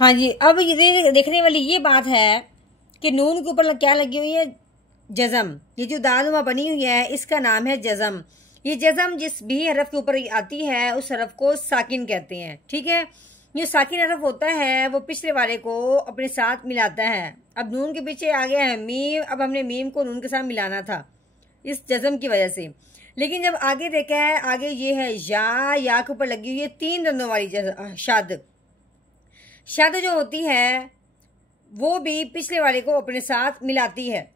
हाँ जी, अब ये देखने वाली ये बात है कि नून के ऊपर क्या लगी हुई है, जज़म। ये जो दालुमा बनी हुई है इसका नाम है जज़म। ये जज़म जिस भी हरफ के ऊपर आती है उस हरफ को साकिन कहते हैं। ठीक है, ये साकिन हरफ होता है वो पिछले वाले को अपने साथ मिलाता है। अब नून के पीछे आ गया है मीम, अब हमने मीम को नून के साथ मिलाना था इस जज़म की वजह से। लेकिन जब आगे देखा है, आगे ये है या के ऊपर लगी हुई है 3 दंदों वाली शद। शद जो होती है वो भी पिछले वाले को अपने साथ मिलाती है,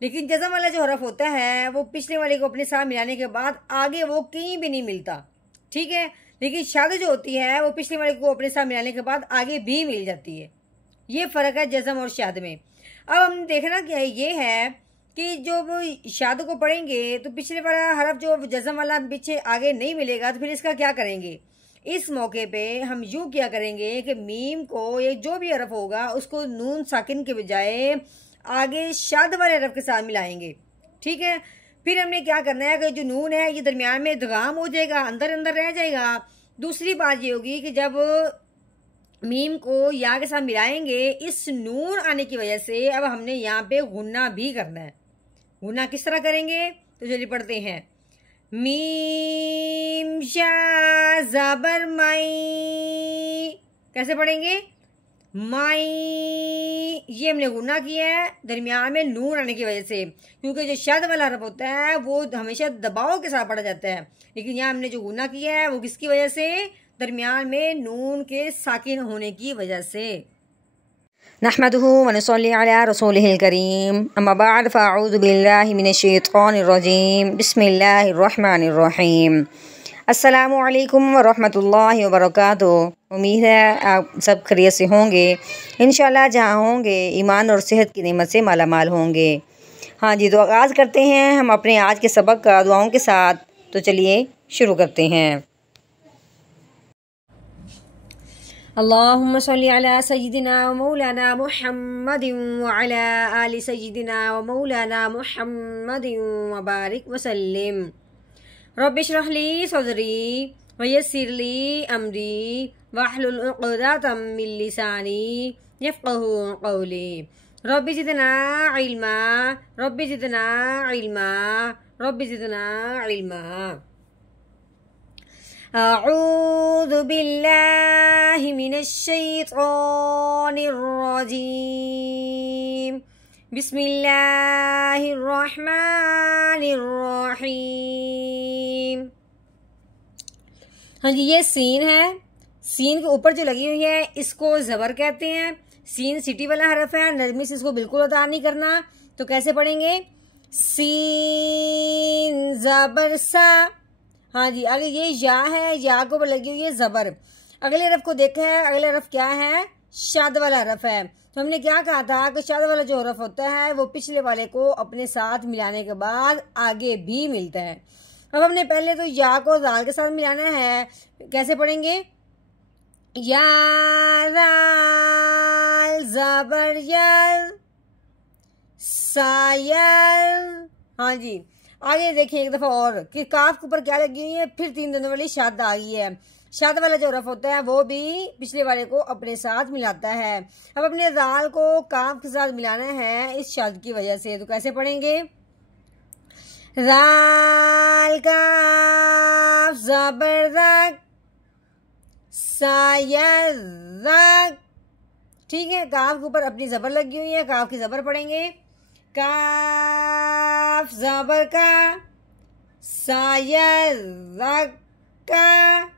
लेकिन जज़म वाला जो हरफ होता है वो पिछले वाले को अपने साथ मिलाने के बाद आगे वो कहीं भी नहीं मिलता। ठीक है, लेकिन शद जो होती है वो पिछले वाले को अपने साथ मिलाने के बाद आगे भी मिल जाती है। ये फ़र्क है जज़म और शद में। अब हम देखना क्या है, ये है कि जो वो शद को पढ़ेंगे तो पिछले वाला हरफ जो जज़म वाला पीछे आगे नहीं मिलेगा, तो फिर इसका क्या करेंगे। इस मौके पे हम यूं क्या करेंगे कि मीम को, ये जो भी हरफ होगा उसको नून साकिन के बजाय आगे शद वाले हरफ के साथ मिलाएंगे। ठीक है, फिर हमने क्या करना है कि जो नून है ये दरमियान में इदगाम हो जाएगा, अंदर अंदर रह जाएगा। दूसरी बात ये होगी कि जब मीम को या के साथ मिलाएंगे, इस नून आने की वजह से अब हमने यहाँ पे गुन्ना भी करना है। गुन्ना किस तरह करेंगे तो चलिए पढ़ते हैं। मीम शा ज़बर माई, कैसे पढ़ेंगे, माई। ये हमने गुन्ना किया है दरमियान में नून आने की वजह से, क्योंकि जो शद वाला हरफ होता है वो हमेशा दबाव के साथ पढ़ा जाता है। लेकिन यहाँ हमने जो गुन्ना किया है वो किसकी वजह से, दरमियान में नून के साकिन होने की वजह से। नहमदुहु व नसल्ली अला रसूलिहिल करीम, अम्मा बअद फ़अऊज़ु बिल्लाहि मिनश्शैतानिर रजीम, बिस्मिल्लाहिर रहमानिर रहीम। अस्सलामु अलैकुम व रहमतुल्लाहि व बरकातुहू। उम्मीद है आप सब खैरियत से होंगे। इंशाल्लाह जहाँ होंगे ईमान और सेहत की नेमत से माला माल होंगे। हाँ जी, तो आगाज़ करते हैं हम अपने आज के सबक का दुआओं के साथ। तो चलिए शुरू करते हैं। अल्लाहुम्मा सल्ली अला सय्यिदिना व मौलाना मुहम्मदिन व अला आलि सय्यिदिना व मौलाना मुहम्मदिन व बारिक व सल्लिम। रब्बि इश्रह ली सदरी व यस्सिर ली अमरी वहलुल उक़दतम मिन लिसानी यफ़क़हू क़ौली। Rabbi ज़िदना इल्मा, rabbi ज़िदना इल्मा, rabbi ज़िदना इल्मा। अऊज़ु बिल्लाहि मिनश शैतानिर रजीम, बिस्मिल्लाहिर रहमानिर रहीम। हाँ जी, ये सीन है। सीन के ऊपर जो लगी हुई है इसको ज़बर कहते हैं। सीन सिटी वाला हरफ है, नरमी से इसको बिल्कुल अदा नहीं करना। तो कैसे पढ़ेंगे, सीन ज़बर सा। हाँ जी, आगे ये या है, या को लगी हुई है ज़बर। अगले हरफ को देखा है, अगले हरफ क्या है, शद वाला हरफ है। तो हमने क्या कहा था कि शद वाला जो हरफ होता है वो पिछले वाले को अपने साथ मिलाने के बाद आगे भी मिलता है। अब हमने पहले तो या को दाल के साथ मिलाना है। कैसे पढ़ेंगे, या दाल ज़बर यल, सायल। हाँ जी, आगे देखिए एक दफ़ा और कि काफ के ऊपर क्या लगी हुई है, फिर 3 दंदों वाली शद आ गई है। शद वाला जो हरफ होता है वो भी पिछले वाले को अपने साथ मिलाता है। अब अपने दाल को काफ के साथ मिलाना है इस शद की वजह से। तो कैसे पढ़ेंगे, दाल काफ ज़बर सायद। ठीक है, काफ के ऊपर अपनी ज़बर लगी हुई है, काफ की ज़बर पढ़ेंगे, काफ ज़बर का, सायद का।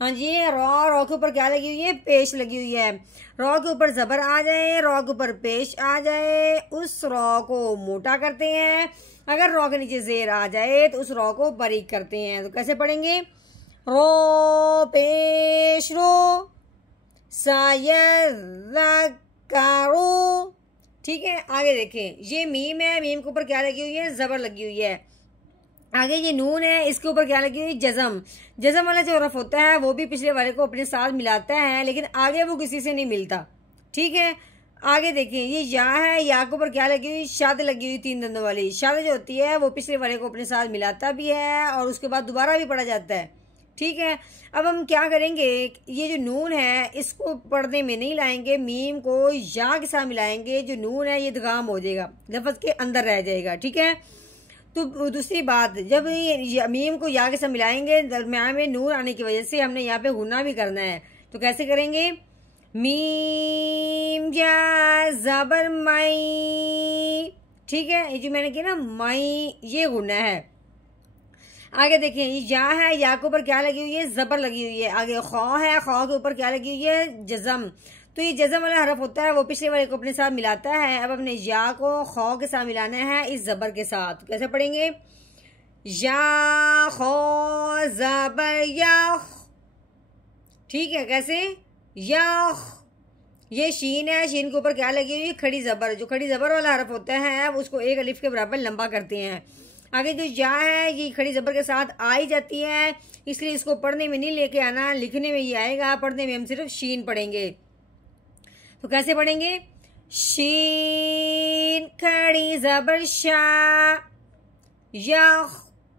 हाँ जी, रॉ के ऊपर क्या लगी हुई है, पेश लगी हुई है। रॉ के ऊपर ज़बर आ जाए, रॉ के ऊपर पेश आ जाए, उस रॉ को मोटा करते हैं। अगर रॉ के नीचे ज़ेर आ जाए तो उस रॉ को बारीक करते हैं। तो कैसे पढ़ेंगे, रो पेश रो, सायद कारो। ठीक है, आगे देखें, ये मीम है, मीम के ऊपर क्या लगी हुई है, ज़बर लगी हुई है। आगे ये नून है, इसके ऊपर क्या लगी हुई, जज़म। जज़म वाला जो हरफ होता है वो भी पिछले वाले को अपने साथ मिलाता है, लेकिन आगे वो किसी से नहीं मिलता। ठीक है, आगे देखिए, ये या है, या के ऊपर क्या लगी हुई, शद लगी हुई 3 दंदों वाली। शद जो होती है वो पिछले वाले को अपने साथ मिलाता भी है और उसके बाद दोबारा भी पढ़ा जाता है। ठीक है। अब हम क्या करेंगे, ये जो नून है इसको पर्दे में नहीं लाएंगे, मीम को या के साथ मिलाएंगे। जो नून है ये इदगाम हो जाएगा, लफ्ज के अंदर रह जाएगा। ठीक है। तो दूसरी बात, जब ये मीम को या के साथ मिलाएंगे, दरम्यान में नून आने की वजह से हमने यहाँ पे गुन्ना भी करना है। तो कैसे करेंगे, मीम या ज़बर मई। ठीक है, ये जो मैंने किया ना मई, ये गुन्ना है। आगे देखिए, ये या है, या के ऊपर क्या लगी हुई है, जबर लगी हुई है। आगे खौ है, खौ के ऊपर क्या लगी हुई है, जज़म। तो ये जज़म वाला हरफ होता है, वो पिछले वाले को अपने साथ मिलाता है। अब हमने या को खौ के साथ मिलाना है इस जबर के साथ। कैसे पढ़ेंगे, या खौ जबर या। ठीक है, कैसे, या। ये शीन है, शीन के ऊपर क्या लगी हुई है, खड़ी जबर। जो खड़ी जबर वाला हरफ होता है उसको एक अलिफ के बराबर लंबा करते हैं। आगे जो या है ये खड़ी जबर के साथ आ ही जाती है, इसलिए इसको पढ़ने में नहीं लेके आना, लिखने में ये आएगा। पढ़ने में हम सिर्फ शीन पढ़ेंगे। तो कैसे पढ़ेंगे, शीन खड़ी जबर शा, या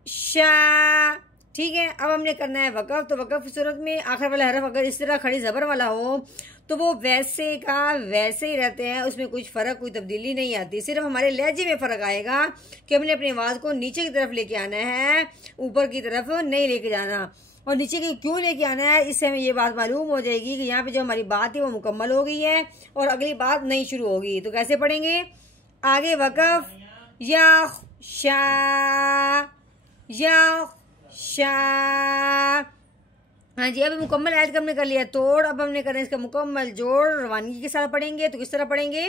शा। ठीक है। अब हमने करना है वक़फ़। तो वक़फ़ की सूरत में आखिर वाला हरफ अगर इस तरह खड़ी जबर वाला हो तो वो वैसे का वैसे ही रहते हैं, उसमें कुछ फ़र्क, कोई तब्दीली नहीं आती। सिर्फ हमारे लहजे में फ़र्क आएगा कि हमने अपनी आवाज़ को नीचे की तरफ लेके आना है, ऊपर की तरफ नहीं लेके जाना। और नीचे की क्यों लेके आना है, इससे हमें ये बात मालूम हो जाएगी कि यहाँ पे जो हमारी बात है वो मुकम्मल हो गई है और अगली बात नहीं शुरू होगी। तो कैसे पढ़ेंगे, आगे वक़फ़, या शा, या शा। हाँ जी, अभी मुकम्मल ऐड हमने कर लिया तोड़। अब हमने करना है इसका मुकम्मल जोड़, रवानगी के साथ पढ़ेंगे। तो किस तरह पढ़ेंगे,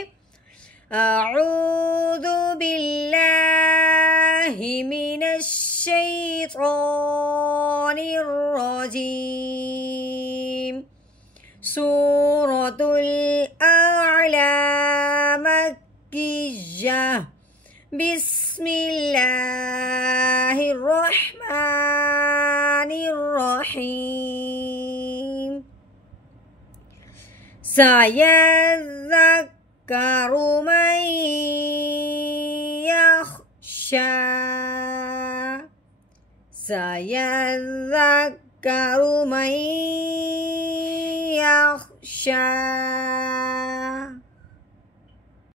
अऊज़ु बिल्लाहि मिनश शैतानिर रजीम। सूरतुल आला मक्किय्या। बिस्मिल्लाहिर्रहमानिर्रहीम। सयज़्ज़क्करु मन यख़्शा। सयज़्ज़क्करु मन यख़्शा।